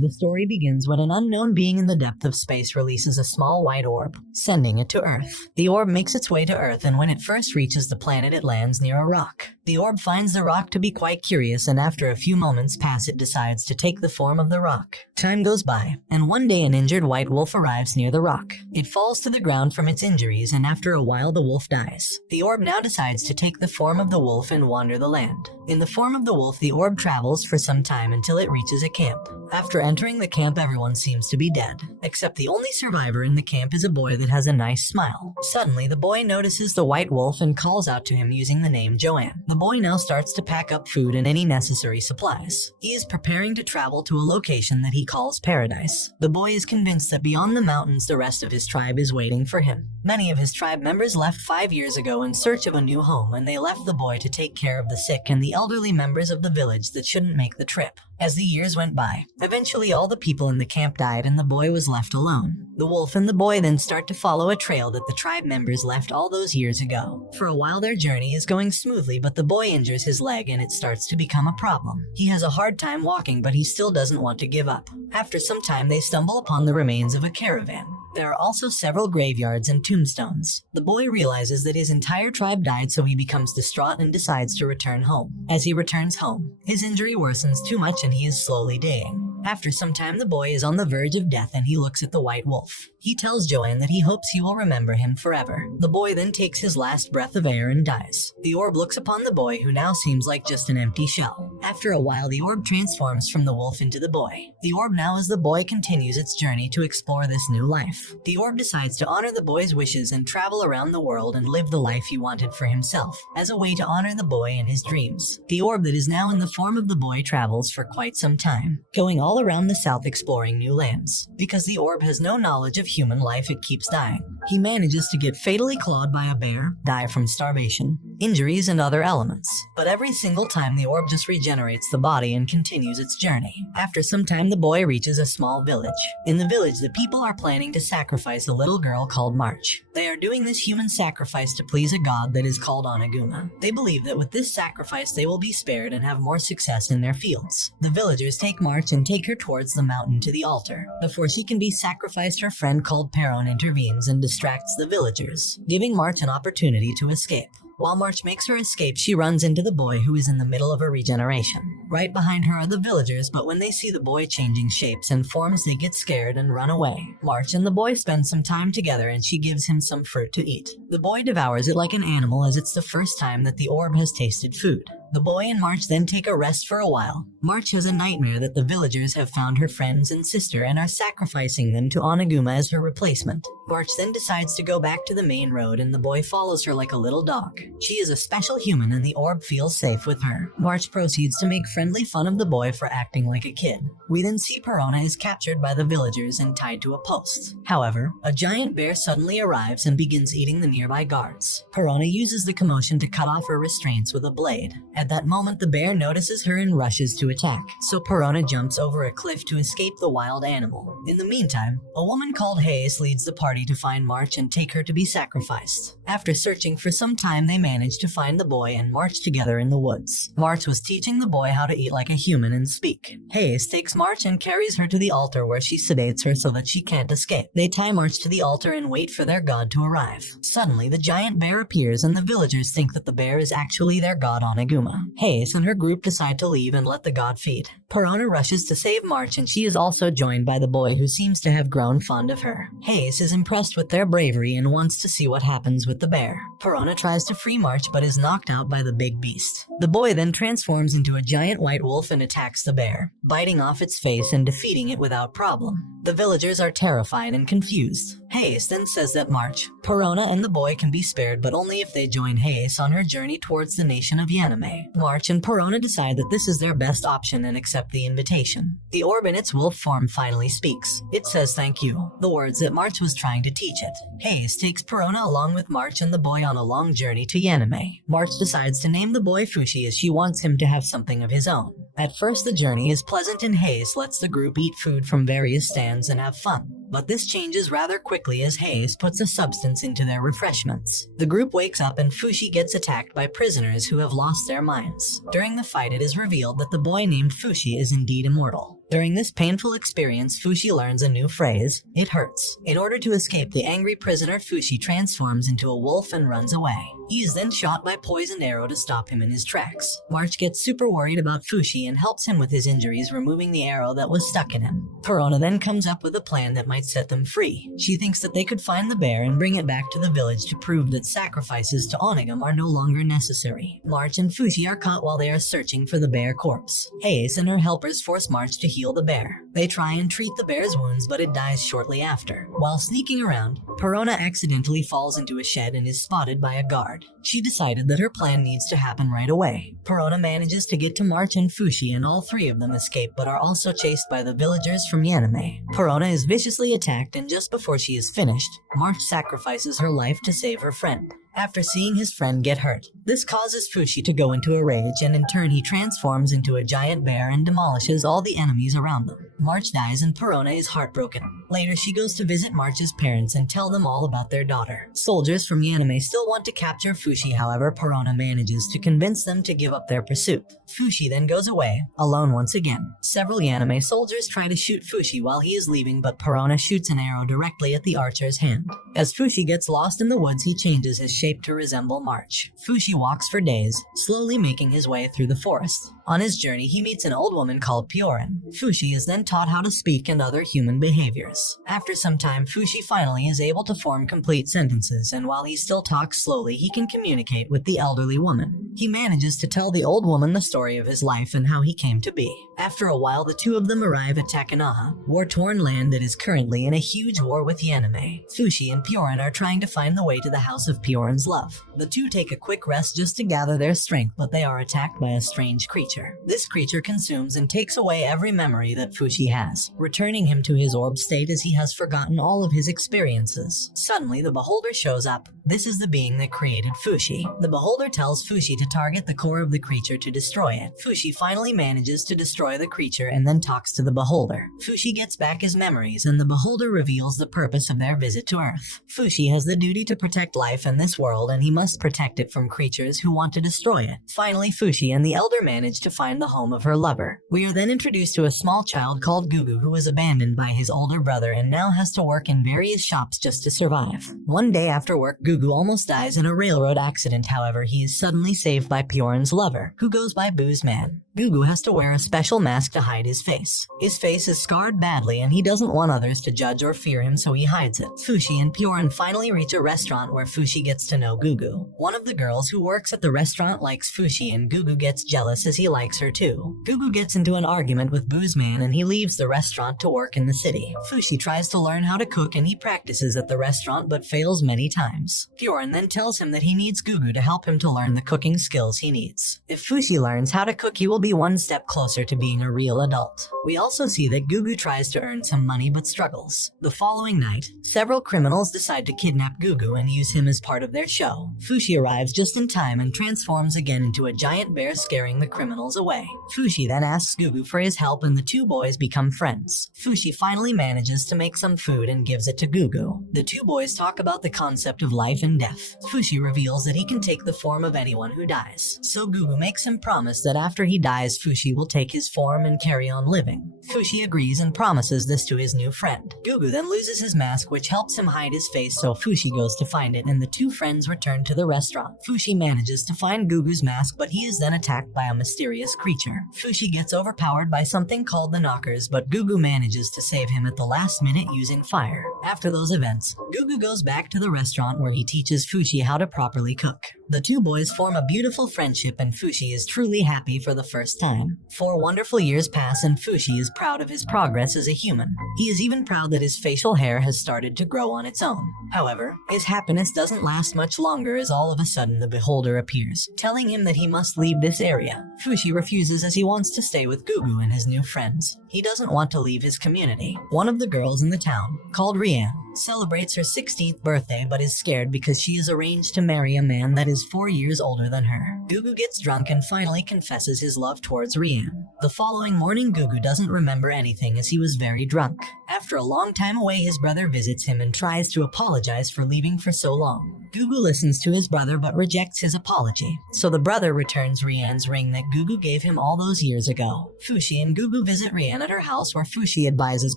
The story begins when an unknown being in the depth of space releases a small white orb, sending it to Earth. The orb makes its way to Earth, and when it first reaches the planet, it lands near a rock. The orb finds the rock to be quite curious, and after a few moments pass, it decides to take the form of the rock. Time goes by, and one day an injured white wolf arrives near the rock. It falls to the ground from its injuries, and after a while the wolf dies. The orb now decides to take the form of the wolf and wander the land. In the form of the wolf, the orb travels for some time until it reaches a camp. After entering the camp, everyone seems to be dead, except the only survivor in the camp is a boy that has a nice smile. Suddenly, the boy notices the white wolf and calls out to him using the name Joanne. The boy now starts to pack up food and any necessary supplies. He is preparing to travel to a location that he calls Paradise. The boy is convinced that beyond the mountains, the rest of his tribe is waiting for him. Many of his tribe members left 5 years ago in search of a new home, and they left the boy to take care of the sick and the elderly members of the village that shouldn't make the trip. As the years went by, eventually all the people in the camp died and the boy was left alone. The wolf and the boy then start to follow a trail that the tribe members left all those years ago. For a while their journey is going smoothly, but the boy injures his leg and it starts to become a problem. He has a hard time walking, but he still doesn't want to give up. After some time, they stumble upon the remains of a caravan. There are also several graveyards and tombstones. The boy realizes that his entire tribe died, so he becomes distraught and decides to return home. As he returns home, his injury worsens too much and he is slowly dying. After some time, the boy is on the verge of death and he looks at the white wolf. He tells Joanne that he hopes he will remember him forever. The boy then takes his last breath of air and dies. The orb looks upon the boy, who now seems like just an empty shell. After a while, the orb transforms from the wolf into the boy. The orb now, as the boy continues its journey to explore this new life. The orb decides to honor the boy's wishes and travel around the world and live the life he wanted for himself, as a way to honor the boy and his dreams. The orb that is now in the form of the boy travels for quite some time, going all around the south exploring new lands. Because the orb has no knowledge of human life, it keeps dying. He manages to get fatally clawed by a bear, die from starvation, injuries, and other elements. But every single time, the orb just regenerates the body and continues its journey. After some time, the boy reaches a small village. In the village, the people are planning to sacrifice a little girl called March. They are doing this human sacrifice to please a god that is called Onaguma. They believe that with this sacrifice, they will be spared and have more success in their fields. The villagers take March and take her towards the mountain to the altar. Before she can be sacrificed, her friend called Peron intervenes and distracts the villagers, giving March an opportunity to escape. While March makes her escape, she runs into the boy, who is in the middle of a regeneration. Right behind her are the villagers, but when they see the boy changing shapes and forms, they get scared and run away. March and the boy spend some time together and she gives him some fruit to eat. The boy devours it like an animal, as it's the first time that the orb has tasted food. The boy and March then take a rest for a while. March has a nightmare that the villagers have found her friends and sister and are sacrificing them to Onaguma as her replacement. March then decides to go back to the main road, and the boy follows her like a little dog. She is a special human and the orb feels safe with her. March proceeds to make friendly fun of the boy for acting like a kid. We then see Perona is captured by the villagers and tied to a post. However, a giant bear suddenly arrives and begins eating the nearby guards. Perona uses the commotion to cut off her restraints with a blade. At that moment, the bear notices her and rushes to attack, so Perona jumps over a cliff to escape the wild animal. In the meantime, a woman called Hayes leads the party to find March and take her to be sacrificed. After searching for some time, they manage to find the boy and march together in the woods. March was teaching the boy how to eat like a human and speak. Hayes takes March and carries her to the altar, where she sedates her so that she can't escape. They tie March to the altar and wait for their god to arrive. Suddenly, the giant bear appears and the villagers think that the bear is actually their god Onaguma. Hayes and her group decide to leave and let the god feed. Perona rushes to save March, and she is also joined by the boy, who seems to have grown fond of her. Hayes is impressed with their bravery and wants to see what happens with the bear. Perona tries to free March but is knocked out by the big beast. The boy then transforms into a giant white wolf and attacks the bear, biting off its face and defeating it without problem. The villagers are terrified and confused. Hayes then says that March, Perona, and the boy can be spared, but only if they join Hayes on her journey towards the nation of Yaname. March and Perona decide that this is their best option and accept the invitation. The orb in its wolf form finally speaks. It says thank you, the words that March was trying to teach it. Hayes takes Perona along with March and the boy on a long journey to Yaname. March decides to name the boy Fushi, as she wants him to have something of his own. At first, the journey is pleasant and Hayes lets the group eat food from various stands and have fun. But this changes rather quickly as Hayes puts a substance into their refreshments. The group wakes up and Fushi gets attacked by prisoners who have lost their minds. During the fight, it is revealed that the boy named Fushi is indeed immortal. During this painful experience, Fushi learns a new phrase, "It hurts." In order to escape the angry prisoner, Fushi transforms into a wolf and runs away. He is then shot by poisoned arrow to stop him in his tracks. March gets super worried about Fushi and helps him with his injuries, removing the arrow that was stuck in him. Perona then comes up with a plan that might set them free. She thinks that they could find the bear and bring it back to the village to prove that sacrifices to Onigam are no longer necessary. March and Fushi are caught while they are searching for the bear corpse. Ace and her helpers force March to heal the bear. They try and treat the bear's wounds, but it dies shortly after. While sneaking around, Perona accidentally falls into a shed and is spotted by a guard. She decided that her plan needs to happen right away. Perona manages to get to March and Fushi, and all three of them escape but are also chased by the villagers from Yaname. Perona is viciously attacked, and just before she is finished, March sacrifices her life to save her friend. After seeing his friend get hurt, this causes Fushi to go into a rage, and in turn he transforms into a giant bear and demolishes all the enemies around them. March dies and Perona is heartbroken. Later she goes to visit March's parents and tell them all about their daughter. Soldiers from Yaname still want to capture Fushi, however Perona manages to convince them to give up their pursuit. Fushi then goes away, alone once again. Several Yaname soldiers try to shoot Fushi while he is leaving, but Perona shoots an arrow directly at the archer's hand. As Fushi gets lost in the woods, he changes his shape to resemble March. Fushi walks for days, slowly making his way through the forest. On his journey, he meets an old woman called Piorin. Fushi is then taught how to speak and other human behaviors. After some time, Fushi finally is able to form complete sentences, and while he still talks slowly, he can communicate with the elderly woman. He manages to tell the old woman the story of his life and how he came to be. After a while, the two of them arrive at Takanaha, war-torn land that is currently in a huge war with Yaname. Fushi and Piorin are trying to find the way to the house of Piorin's love. The two take a quick rest just to gather their strength, but they are attacked by a strange creature. This creature consumes and takes away every memory that Fushi has, returning him to his orb state as he has forgotten all of his experiences. Suddenly, the beholder shows up. This is the being that created Fushi. The beholder tells Fushi to target the core of the creature to destroy it. Fushi finally manages to destroy the creature and then talks to the beholder. Fushi gets back his memories, and the beholder reveals the purpose of their visit to Earth. Fushi has the duty to protect life in this world, and he must protect it from creatures who want to destroy it. Finally, Fushi and the elder manage to find the home of her lover. We are then introduced to a small child called Gugu who was abandoned by his older brother and now has to work in various shops just to survive. One day after work, Gugu almost dies in a railroad accident. However, he is suddenly saved by Piorin's lover, who goes by Boo's Man. Gugu has to wear a special mask to hide his face. His face is scarred badly and he doesn't want others to judge or fear him, so he hides it. Fushi and Piorin finally reach a restaurant where Fushi gets to know Gugu. One of the girls who works at the restaurant likes Fushi, and Gugu gets jealous as he likes her too. Gugu gets into an argument with Boo's Man and he leaves the restaurant to work in the city. Fushi tries to learn how to cook and he practices at the restaurant but fails many times. Piorin then tells him that he needs Gugu to help him to learn the cooking skills he needs. If Fushi learns how to cook, he will be one step closer to being a real adult. We also see that Gugu tries to earn some money but struggles. The following night, several criminals decide to kidnap Gugu and use him as part of their show. Fushi arrives just in time and transforms again into a giant bear, scaring the criminals away. Fushi then asks Gugu for his help and the two boys become friends. Fushi finally manages to make some food and gives it to Gugu. The two boys talk about the concept of life and death. Fushi reveals that he can take the form of anyone who dies. So Gugu makes him promise that after he dies, Fushi will take his form and carry on living. Fushi agrees and promises this to his new friend. Gugu then loses his mask, which helps him hide his face, so Fushi goes to find it and the two friends return to the restaurant. Fushi manages to find Gugu's mask, but he is then attacked by a mysterious creature. Fushi gets overpowered by something called the Knockers, but Gugu manages to save him at the last minute using fire. After those events, Gugu goes back to the restaurant where he teaches Fushi how to properly cook. The two boys form a beautiful friendship and Fushi is truly happy for the first time. 4 wonderful years pass and Fushi is proud of his progress as a human. He is even proud that his facial hair has started to grow on its own. However, his happiness doesn't last much longer as all of a sudden the beholder appears, telling him that he must leave this area. Fushi refuses as he wants to stay with Gugu and his new friends. He doesn't want to leave his community. One of the girls in the town, called Rianne, celebrates her 16th birthday but is scared because she is arranged to marry a man that is 4 years older than her. Gugu gets drunk and finally confesses his love towards Rianne. The following morning, Gugu doesn't remember anything as he was very drunk. After a long time away, his brother visits him and tries to apologize for leaving for so long. Gugu listens to his brother but rejects his apology, so the brother returns Rian's ring that Gugu gave him all those years ago. Fushi and Gugu visit Rian at her house where Fushi advises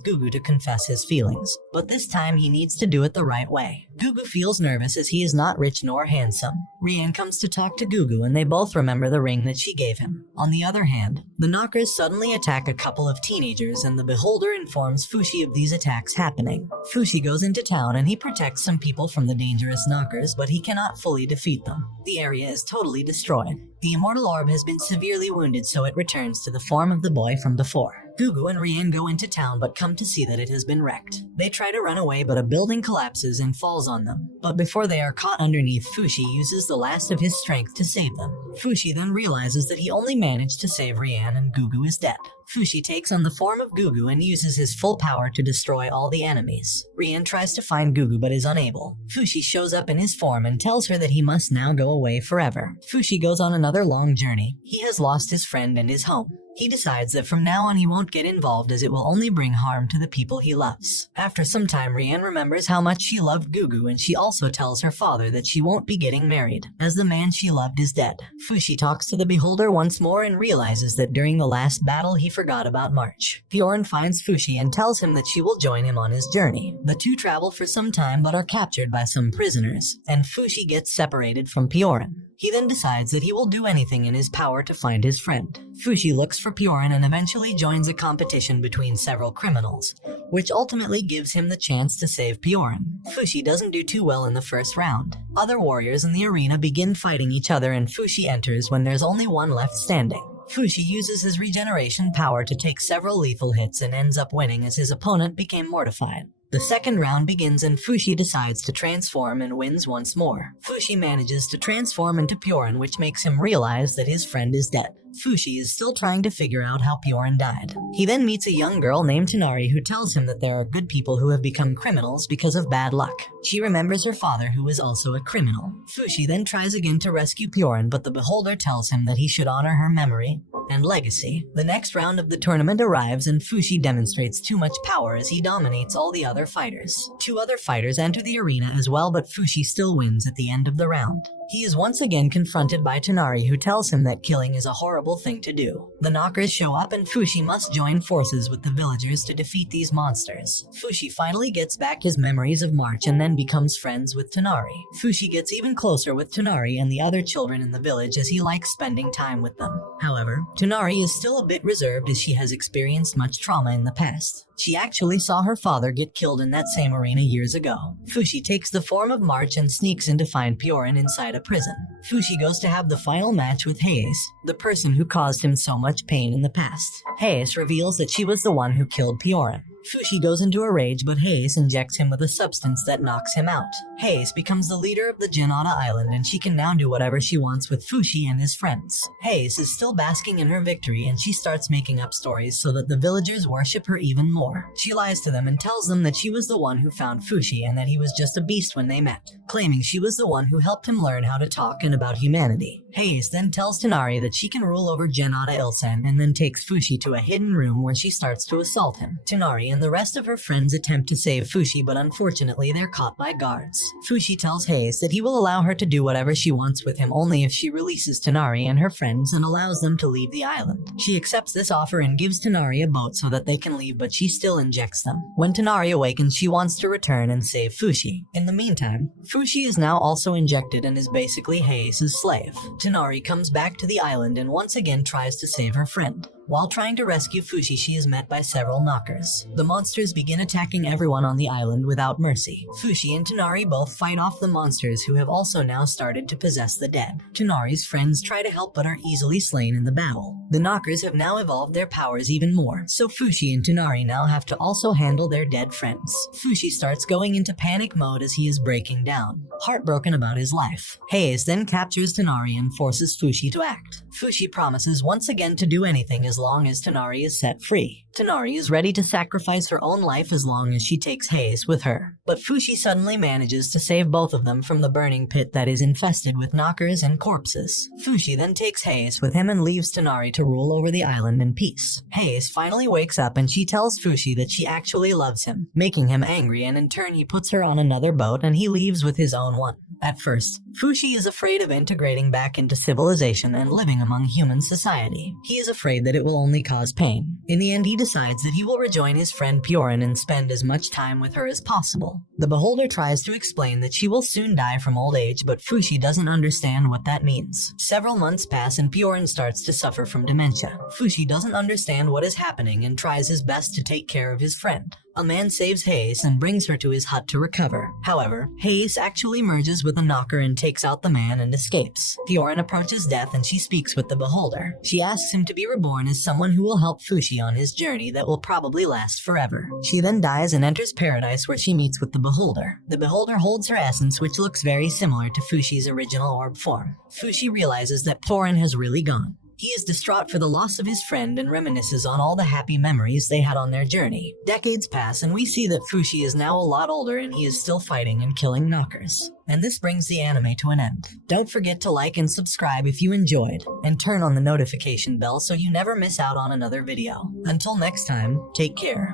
Gugu to confess his feelings, but this time he needs to do it the right way. Gugu feels nervous as he is not rich nor handsome. Rian comes to talk to Gugu and they both remember the ring that she gave him. On the other hand, the knockers suddenly attack a couple of teenagers and the beholder informs Fushi of these attacks happening. Fushi goes into town and he protects some people from the dangerous knockers, but he cannot fully defeat them. The area is totally destroyed. The Immortal Orb has been severely wounded, so it returns to the form of the boy from before. Gugu and Rian go into town but come to see that it has been wrecked. They try to run away but a building collapses and falls on them. But before they are caught underneath, Fushi uses the last of his strength to save them. Fushi then realizes that he only managed to save Rian and Gugu is dead. Fushi takes on the form of Gugu and uses his full power to destroy all the enemies. Rian tries to find Gugu but is unable. Fushi shows up in his form and tells her that he must now go away forever. Fushi goes on another long journey. He has lost his friend and his home. He decides that from now on he won't get involved as it will only bring harm to the people he loves. After some time, Rian remembers how much she loved Gugu and she also tells her father that she won't be getting married, as the man she loved is dead. Fushi talks to the beholder once more and realizes that during the last battle he forgot about March. Bjorn finds Fushi and tells him that she will join him on his journey. The two travel for some time but are captured by some prisoners, and Fushi gets separated from Bjorn. He then decides that he will do anything in his power to find his friend. Fushi looks for Bjorn and eventually joins a competition between several criminals, which ultimately gives him the chance to save Bjorn. Fushi doesn't do too well in the first round. Other warriors in the arena begin fighting each other and Fushi enters when there's only one left standing. Fushi uses his regeneration power to take several lethal hits and ends up winning as his opponent became mortified. The second round begins and Fushi decides to transform and wins once more. Fushi manages to transform into Bjorn, which makes him realize that his friend is dead. Fushi is still trying to figure out how Bjorn died. He then meets a young girl named Tanari who tells him that there are good people who have become criminals because of bad luck. She remembers her father who was also a criminal. Fushi then tries again to rescue Bjorn, but the beholder tells him that he should honor her memory and legacy. The next round of the tournament arrives and Fushi demonstrates too much power as he dominates all the other fighters. Two other fighters enter the arena as well, but Fushi still wins at the end of the round. He is once again confronted by Tanari who tells him that killing is a horrible thing to do. The knockers show up and Fushi must join forces with the villagers to defeat these monsters. Fushi finally gets back his memories of March and then becomes friends with Tanari. Fushi gets even closer with Tanari and the other children in the village as he likes spending time with them. However, Tanari is still a bit reserved as she has experienced much trauma in the past. She actually saw her father get killed in that same arena years ago. Fushi takes the form of March and sneaks in to find Bjorn inside a prison. Fushi goes to have the final match with Hayes, the person who caused him so much pain in the past. Hayes reveals that she was the one who killed Bjorn. Fushi goes into a rage, but Hayes injects him with a substance that knocks him out. Hayes becomes the leader of the Janata Island and she can now do whatever she wants with Fushi and his friends. Hayes is still basking in her victory and she starts making up stories so that the villagers worship her even more. She lies to them and tells them that she was the one who found Fushi and that he was just a beast when they met, claiming she was the one who helped him learn how to talk and about humanity. Hayes then tells Tanari that she can rule over Janata Ilsen and then takes Fushi to a hidden room where she starts to assault him. Tanari and the rest of her friends attempt to save Fushi, but unfortunately they're caught by guards. Fushi tells Hayes that he will allow her to do whatever she wants with him only if she releases Tanari and her friends and allows them to leave the island. She accepts this offer and gives Tanari a boat so that they can leave, but she still injects them. When Tanari awakens, she wants to return and save Fushi. In the meantime, Fushi is now also injected and is basically Hayes' slave. Tanari comes back to the island and once again tries to save her friend. While trying to rescue Fushi, she is met by several knockers. The monsters begin attacking everyone on the island without mercy. Fushi and Tanari both fight off the monsters who have also now started to possess the dead. Tanari's friends try to help but are easily slain in the battle. The knockers have now evolved their powers even more, so Fushi and Tanari now have to also handle their dead friends. Fushi starts going into panic mode as he is breaking down, heartbroken about his life. Hayes then captures Tanari and forces Fushi to act. Fushi promises once again to do anything as long as Tanari is set free. Tanari is ready to sacrifice her own life as long as she takes Hayes with her. But Fushi suddenly manages to save both of them from the burning pit that is infested with knockers and corpses. Fushi then takes Hayes with him and leaves Tanari to rule over the island in peace. Hayes finally wakes up and she tells Fushi that she actually loves him, making him angry, and in turn he puts her on another boat and he leaves with his own one. At first, Fushi is afraid of integrating back into civilization and living among human society. He is afraid that it will only cause pain. In the end, he decides that he will rejoin his friend Purin and spend as much time with her as possible. The beholder tries to explain that she will soon die from old age, but Fushi doesn't understand what that means. Several months pass and Purin starts to suffer from dementia. Fushi doesn't understand what is happening and tries his best to take care of his friend. A man saves Hayes and brings her to his hut to recover. However, Hayes actually merges with a knocker and takes out the man and escapes. Purin approaches death and she speaks with the beholder. She asks him to be reborn as someone who will help Fushi on his journey that will probably last forever. She then dies and enters paradise where she meets with the beholder. The beholder holds her essence, which looks very similar to Fushi's original orb form. Fushi realizes that Purin has really gone. He is distraught for the loss of his friend and reminisces on all the happy memories they had on their journey. Decades pass and we see that Fushi is now a lot older and he is still fighting and killing knockers. And this brings the anime to an end. Don't forget to like and subscribe if you enjoyed, and turn on the notification bell so you never miss out on another video. Until next time, take care.